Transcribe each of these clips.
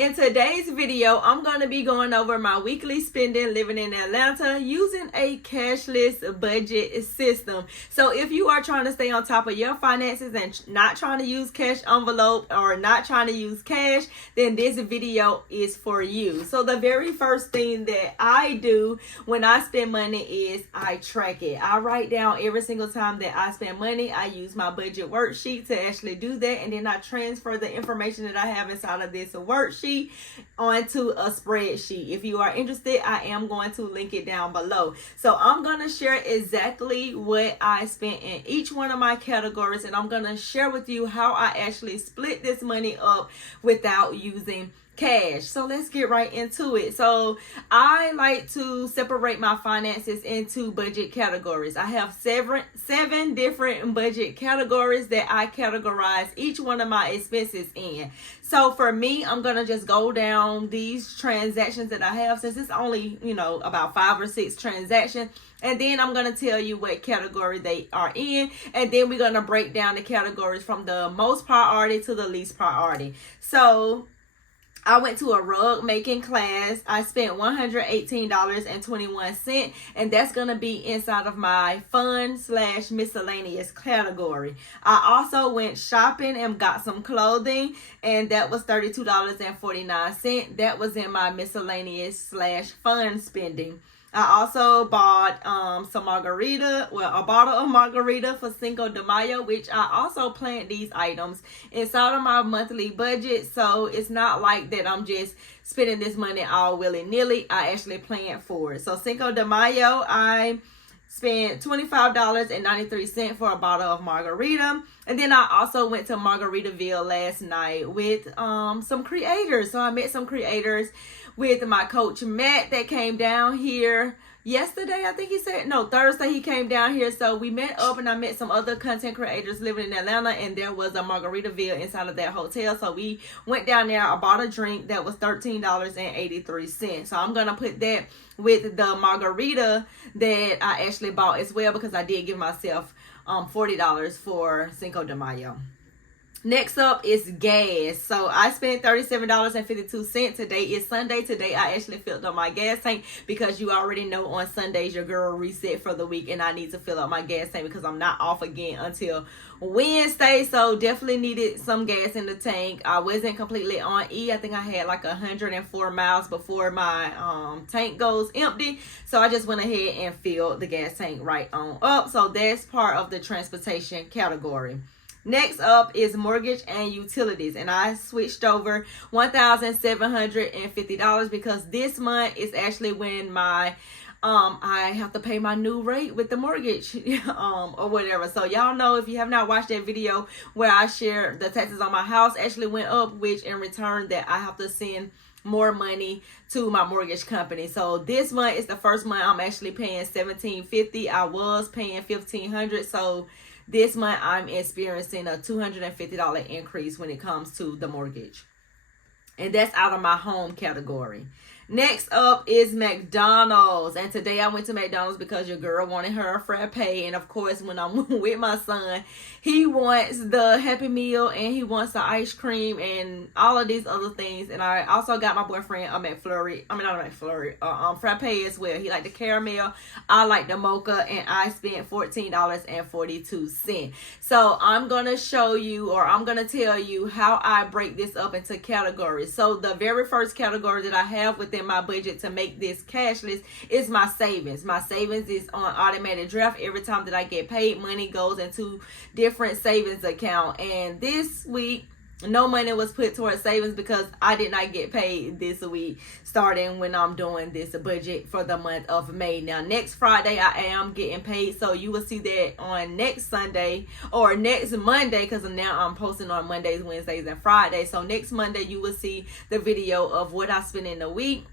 In today's video, I'm going to be going over my weekly spending living in Atlanta using a cashless budget system. So if you are trying to stay on top of your finances and not trying to use cash envelope or not trying to use cash, then this video is for you. So the very first thing that I do when I spend money is I track it. I write down every single time that I spend money. I use my budget worksheet to actually do that, and then I transfer the information that I have inside of this worksheet onto a spreadsheet. If you are interested, I am going to link it down below. So I'm going to share exactly what I spent in each one of my categories, and I'm going to share with you how I actually split this money up without using cash. So let's get right into it. So I like to separate my finances into budget categories. I have seven different budget categories that I categorize each one of my expenses in. So for me, I'm going to just go down these transactions that I have, since it's only, about 5 or 6 transactions. And then I'm going to tell you what category they are in. And then we're going to break down the categories from the most priority to the least priority. So I went to a rug making class. I spent $118.21, and that's going to be inside of my fun/miscellaneous category. I also went shopping and got some clothing, and that was $32.49. That was in my miscellaneous/fun spending. I also bought a bottle of margarita for Cinco de Mayo, which I also planned these items inside of my monthly budget. So it's not like that I'm just spending this money all willy-nilly. I actually planned for it. So Cinco de Mayo, I spent $25.93 for a bottle of margarita. And then I also went to Margaritaville last night with some creators. So I met some creators with my coach Matt that came down here yesterday. I think he said, no, Thursday he came down here. So we met up, and I met some other content creators living in Atlanta, and there was a Margaritaville inside of that hotel. So we went down there. I bought a drink that was $13.83. So I'm going to put that with the margarita that I actually bought as well, because I did give myself $40 for Cinco de Mayo. Next up is gas. So I spent $37.52. Today is Sunday. Today I actually filled up my gas tank, because you already know on Sundays your girl reset for the week, and I need to fill up my gas tank because I'm not off again until Wednesday. So definitely needed some gas in the tank. I wasn't completely on E. I think I had like 104 miles before my tank goes empty. So I just went ahead and filled the gas tank right on up. So that's part of the transportation category. Next up is mortgage and utilities, and I switched over $1,750 because this month is actually when my I have to pay my new rate with the mortgage or whatever. So y'all know, if you have not watched that video where I share the taxes on my house actually went up, which in return that I have to send more money to my mortgage company. So this month is the first month I'm actually paying $1,750. I was paying $1,500. So this month I'm experiencing a $250 increase when it comes to the mortgage. And that's out of my home category. Next up is McDonald's. And today I went to McDonald's because your girl wanted her frappe. And of course, when I'm with my son, he wants the Happy Meal and he wants the ice cream and all of these other things. And I also got my boyfriend a frappe as well. He liked the caramel. I like the mocha, and I spent $14.42. So I'm going to show you, or I'm going to tell you how I break this up into categories. So the very first category that I have within my budget to make this cashless is my savings. My savings is on automatic draft. Every time that I get paid, money goes into different savings account. And this week, no money was put towards savings because I did not get paid this week, starting when I'm doing this budget for the month of May. Now, next Friday, I am getting paid. So you will see that on next Sunday or next Monday, because now I'm posting on Mondays, Wednesdays, and Fridays. So next Monday, you will see the video of what I spent in a week.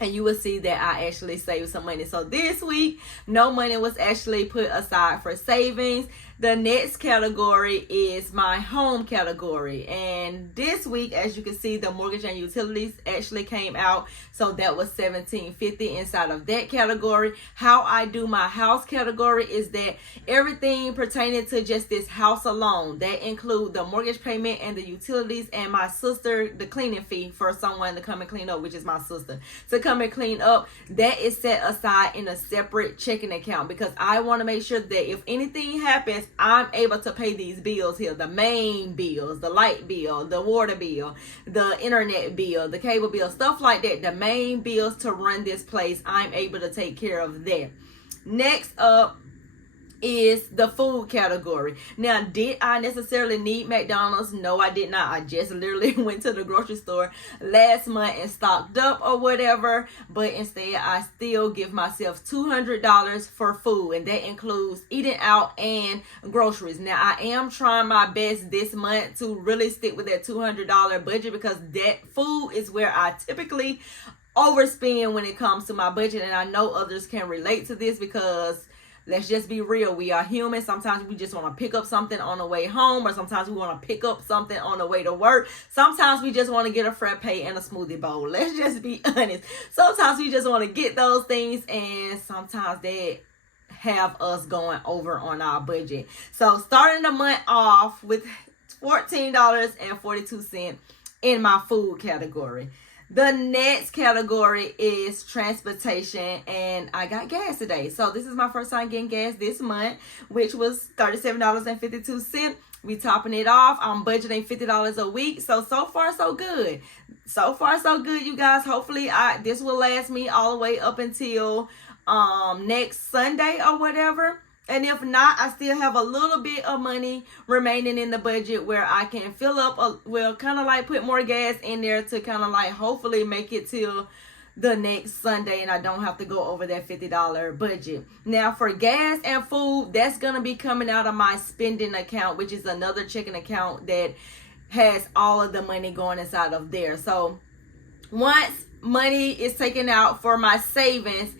and you will see that I actually saved some money. So this week, no money was actually put aside for savings. The next category is my home category. And this week, as you can see, the mortgage and utilities actually came out. So that was $17.50 inside of that category. How I do my house category is that everything pertaining to just this house alone, that include the mortgage payment and the utilities, and my sister, the cleaning fee for someone to come and clean up, which is my sister, to come and clean up, that is set aside in a separate checking account, because I want to make sure that if anything happens, I'm able to pay these bills here, the main bills, the light bill, the water bill, the internet bill, the cable bill, stuff like that. The main bills to run this place, I'm able to take care of that. Next up is the food category. Now, did I necessarily need McDonald's? No, I did not. I just literally went to the grocery store last month and stocked up or whatever, but instead I still give myself $200 for food, and that includes eating out and groceries. Now, I am trying my best this month to really stick with that $200 budget, because that food is where I typically overspend when it comes to my budget, and I know others can relate to this, because let's just be real. We are human. Sometimes we just want to pick up something on the way home, or sometimes we want to pick up something on the way to work. Sometimes we just want to get a frappe and a smoothie bowl. Let's just be honest. Sometimes we just want to get those things, and sometimes they have us going over on our budget. So starting the month off with $14.42 in my food category. The next category is transportation, and I got gas today. So this is my first time getting gas this month, which was $37.52. We topping it off. I'm budgeting $50 a week. So far, so good. So far, so good, you guys. Hopefully, this will last me all the way up until next Sunday or whatever. And if not, I still have a little bit of money remaining in the budget where I can fill up, kind of like put more gas in there to kind of like hopefully make it till the next Sunday, and I don't have to go over that $50 budget. Now, for gas and food, that's going to be coming out of my spending account, which is another checking account that has all of the money going inside of there. So once money is taken out for my savings,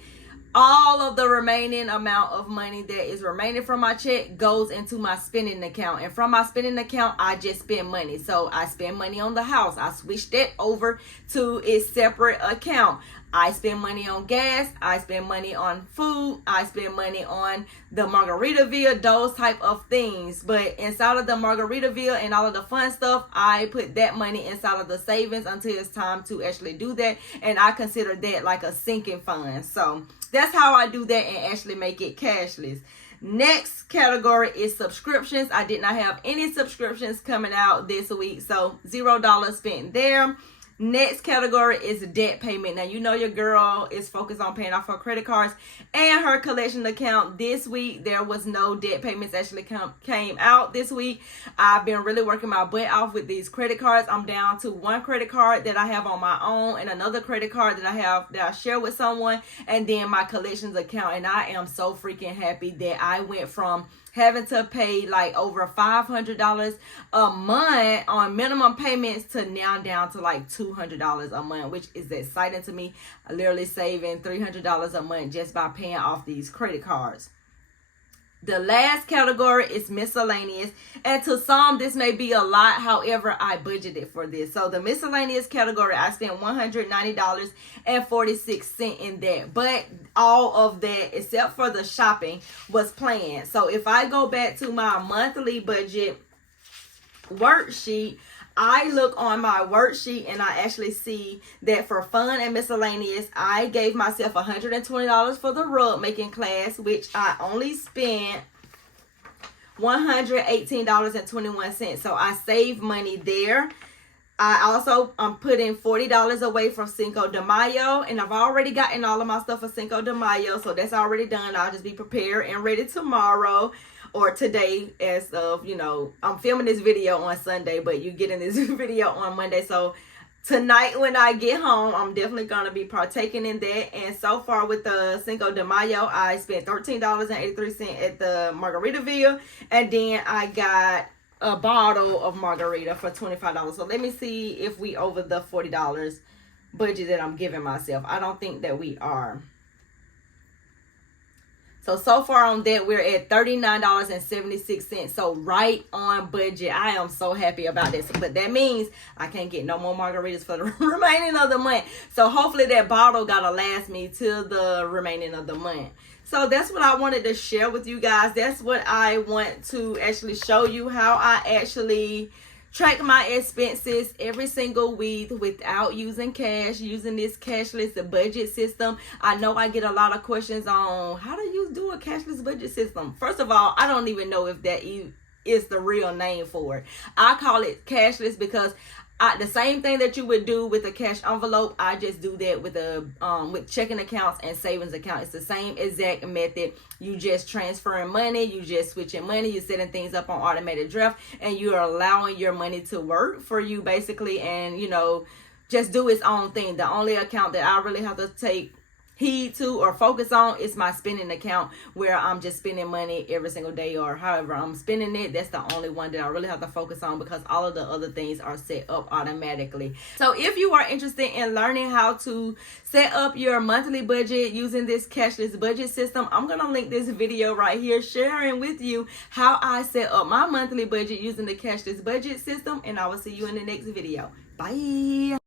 all of the remaining amount of money that is remaining from my check goes into my spending account. And from my spending account, I just spend money. So I spend money on the house. I switched that over to its separate account. I spend money on gas. I spend money on food. I spend money on the Margaritaville, those type of things. But inside of the Margaritaville and all of the fun stuff, I put that money inside of the savings until it's time to actually do that. And I consider that like a sinking fund. So that's how I do that and actually make it cashless. Next category is subscriptions. I did not have any subscriptions coming out this week, so $0 spent there. Next category is debt payment. Now, you know your girl is focused on paying off her credit cards and her collection account. This week, there was no debt payments actually came out this week. I've been really working my butt off with these credit cards. I'm down to one credit card that I have on my own and another credit card that I share with someone, and then my collections account. And I am so freaking happy that I went from having to pay like over $500 a month on minimum payments to now down to like $200 a month, which is exciting to me. I literally saving $300 a month just by paying off these credit cards. The last category is miscellaneous, and to some this may be a lot, however I budgeted for this. So the miscellaneous category, I spent $190.46 in that, but all of that except for the shopping was planned. So if I go back to my monthly budget worksheet, I look on my worksheet and I actually see that for fun and miscellaneous, I gave myself $120 for the rug making class, which I only spent $118.21. So I saved money there. I also putting $40 away from Cinco de Mayo, and I've already gotten all of my stuff for Cinco de Mayo, so that's already done. I'll just be prepared and ready tomorrow. Or today, as of, I'm filming this video on Sunday, but you're getting this video on Monday. So tonight when I get home, I'm definitely going to be partaking in that. And so far with the Cinco de Mayo, I spent $13.83 at the Margaritaville. And then I got a bottle of margarita for $25. So let me see if we over the $40 budget that I'm giving myself. I don't think that we are. So far on that, we're at $39.76. So right on budget. I am so happy about this. But that means I can't get no more margaritas for the remaining of the month. So hopefully that bottle gotta last me till the remaining of the month. So that's what I wanted to share with you guys. That's what I want to actually show you, how I actually track my expenses every single week without using cash, using this cashless budget system. I know I get a lot of questions on how do you do a cashless budget system. First of all, I don't even know if that is the real name for it. I call it cashless because the same thing that you would do with a cash envelope, I just do that with checking accounts and savings account. It's the same exact method. You just transferring money, you just switching money, you're setting things up on automated draft, and you're allowing your money to work for you basically, and just do its own thing. The only account that I really have to take heed to or focus on is my spending account, where I'm just spending money every single day or however I'm spending it. That's the only one that I really have to focus on because all of the other things are set up automatically. So if you are interested in learning how to set up your monthly budget using this cashless budget system, I'm gonna link this video right here sharing with you how I set up my monthly budget using the cashless budget system, and I will see you in the next video. Bye.